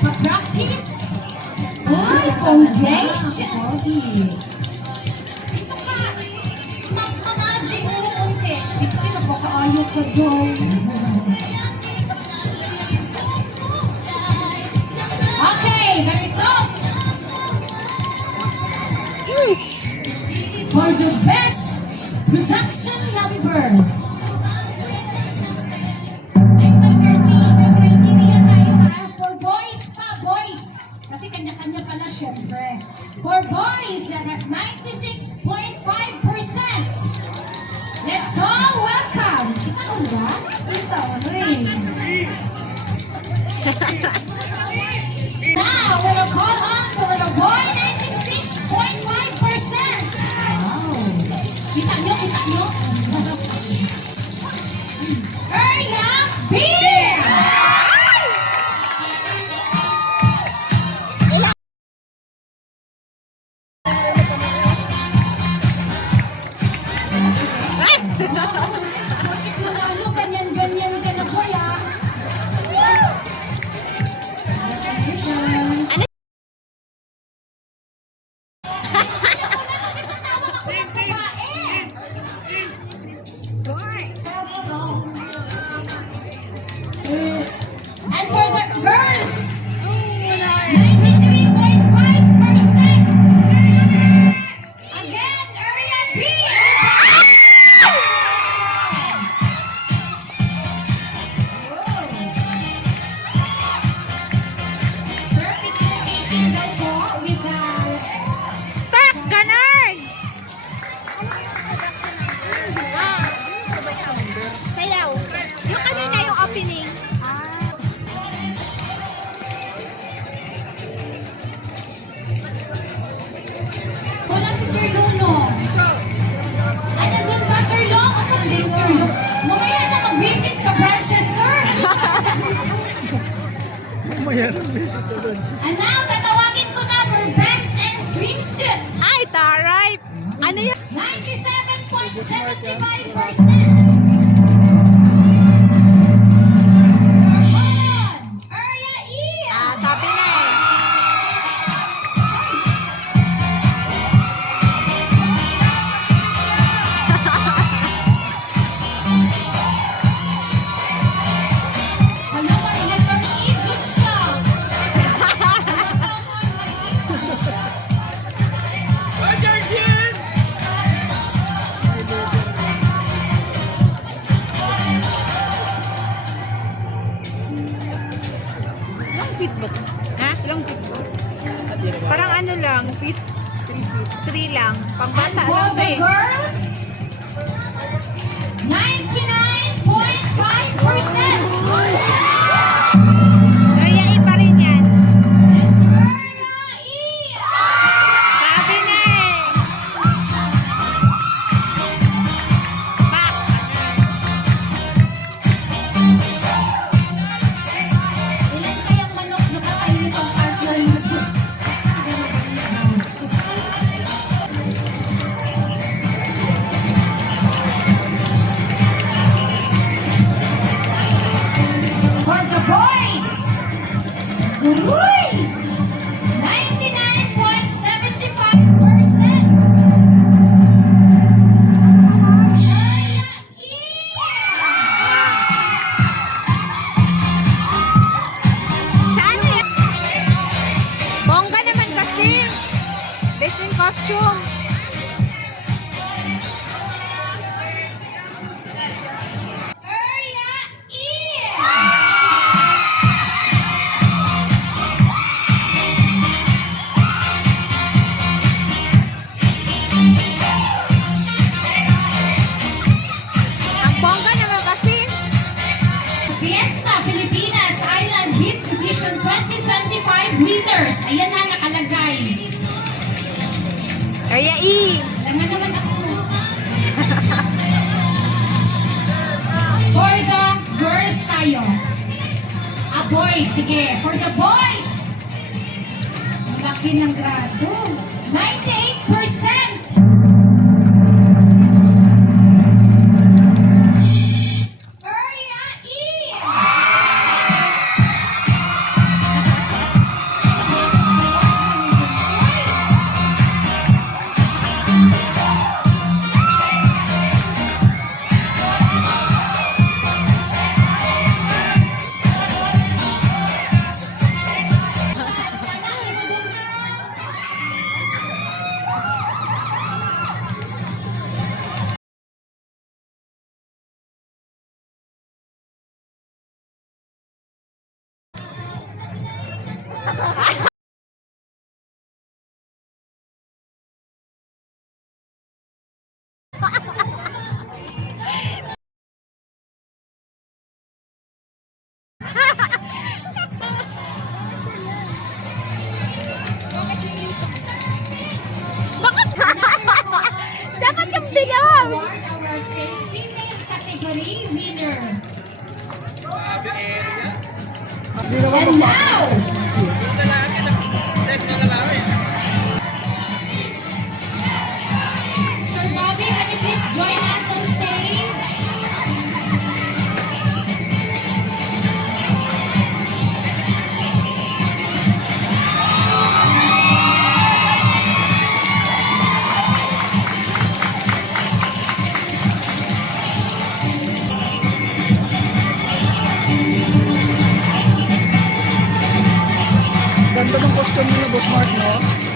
Nagpa-practice. Uy, congacious. Ito ka. Mag-magic mo unti. Siksi na baka ayaw ka daw. Okay, the result. For the best production number. Ay, may criteria tayo ha. For boys pa, boys. Kasi kanya-kanya pala syempre. For boys, that has 96.5%. Let's all welcome. Kita ko ba? Ito, Now, we will call on the little boy, 96.5%. Wow. Kita nyo, kita nyo. Area B! Bakit manalo, ganyan-ganyan ka na boy ah? And for the girls, 93.5%. Again, area B. Sir, picture taking daw po with Pak! Ganon! Sayaw. Yung kanina yung opening. wala si Sir Luno. Ay, nandun ba Sir Long? O saan si Sir Long? Mamaya na mag-visit sa branches, Sir. And now, tatawagin ko na for best and swimsuit. Ay, taray! Ano yun? 97.75%. Area E. Sabi na eh. Ano ba yung letter E? Dun siya. Ilang feet ba ito? Ha? Ilang feet ba? Parang ano lang, feet? 3 feet. 3 lang. And Pangbata for lang the ba eh. girls, 99.5%. Area E pa rin yan. It's area E. Sabi na eh. Pak! Ilan kayang manok na kakainin ang partner mo? For the boys, uy! 99.75%. Saan yan? Bongga naman kasi. Best in costume. Area E. Ang bongga naman kasi. Fiesta Filipinas Island Hit Edition 2025 winners. Ayan na nakalagay. Area E. Alam naman ako. For the girls tayo. Boys, sige. For the boys. Ang laki ng grado. 98%. Area E. Dapat yung bilog. Award our female category winner. And now, Sir Bobby, can you please join us on stage? Ganda ng costume niyo, Boss Mark, no?